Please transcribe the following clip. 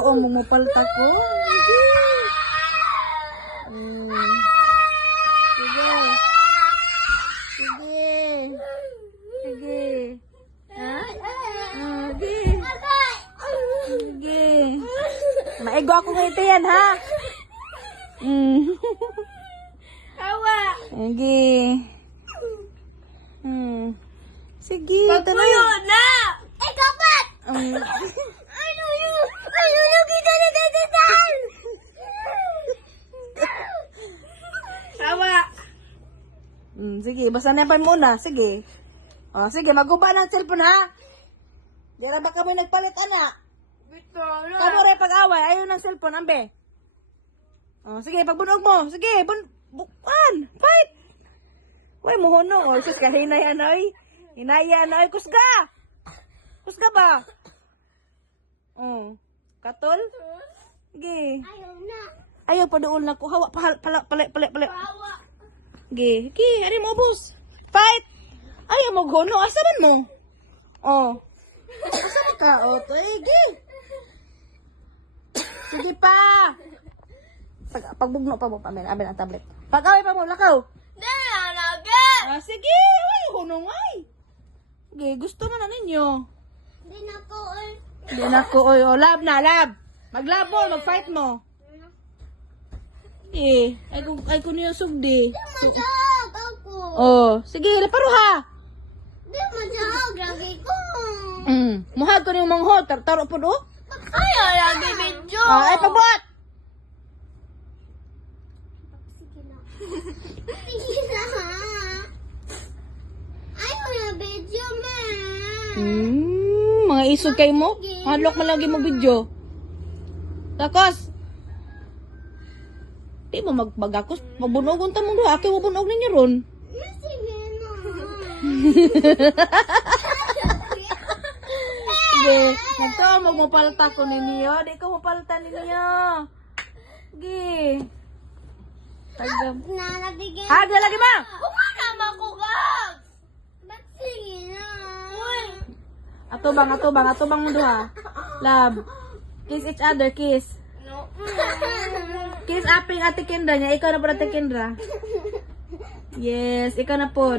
o mumupalta ko. Mm. Sige. Sige. Sige. Ha? Ah, Sige. Sige. Maigo ako ngayon yan, ha? Mm. Awa! Sige. Hmm. Sige, Pagpuyo na! Eh, kapat! Um, Ano yun? Ano yun? Kita na tatatal! Awa! Mm, sige, basta napan muna. Sige. O, sige, maguba ng cellphone, ha? Dira ba kami nagpalit, ana? Bito na! Kamu rin pag-away, ayaw ng cellphone, ambe. O, sige, pagbunog mo. Sige, bun... Bukan! Fight! Uy, muhuno. O, sus, kahinayan, oy. Hinayan, oy. Kusga! Kusga ba? O, katol? Sige. Ayaw na! Ayaw pa doon na ko. Hawa, pala, pala, pala, pala, pala. Ge, ge, ari mo bus. Fight. Ayaw mo gono, asa man mo? Oh. Asa man ka? Oh, to eh, ge. Sige pa. Pag pagbugno pa mo pa men, aben ang tablet. Pag-away pa mo lakaw. Dala lagi! Ah, sige, ay hunong ay. Ge, gusto na na ninyo. Di na ko eh. Di na ko oy, oh, lab na, lab. Maglab mo, mag-fight mo. Eh, ay ko ay ko niyo sugdi. Majag ako! Oh, sige, laparo ha. Di majag lagi ko! Mm. Muhag ko yung manghot, tar taro po do. Ayaw lagi medyo! Ah, ay pabot. Sige na. Sige na ha! Ayaw na video man! Hmm, mga isog kay mo. Hadlok man lagi mo video. Takos. Di mo magbagakos. Mabunogon ta mo do. Aki mo bunog ninyo ron. Sige. Ito, magmapalta ko ninyo. Di ko mapalta ninyo. Sige. Tagam. Nalabigyan! Hag na lagi ma. Kumanama ko gag! Ba't sige na? Uy! Atubang, atubang, atubang mo do ha. Love. Kiss each other, kiss. No. Kiss aping ate Kendra niya. Ikaw na po ate Kendra. Yes, ikaw na po.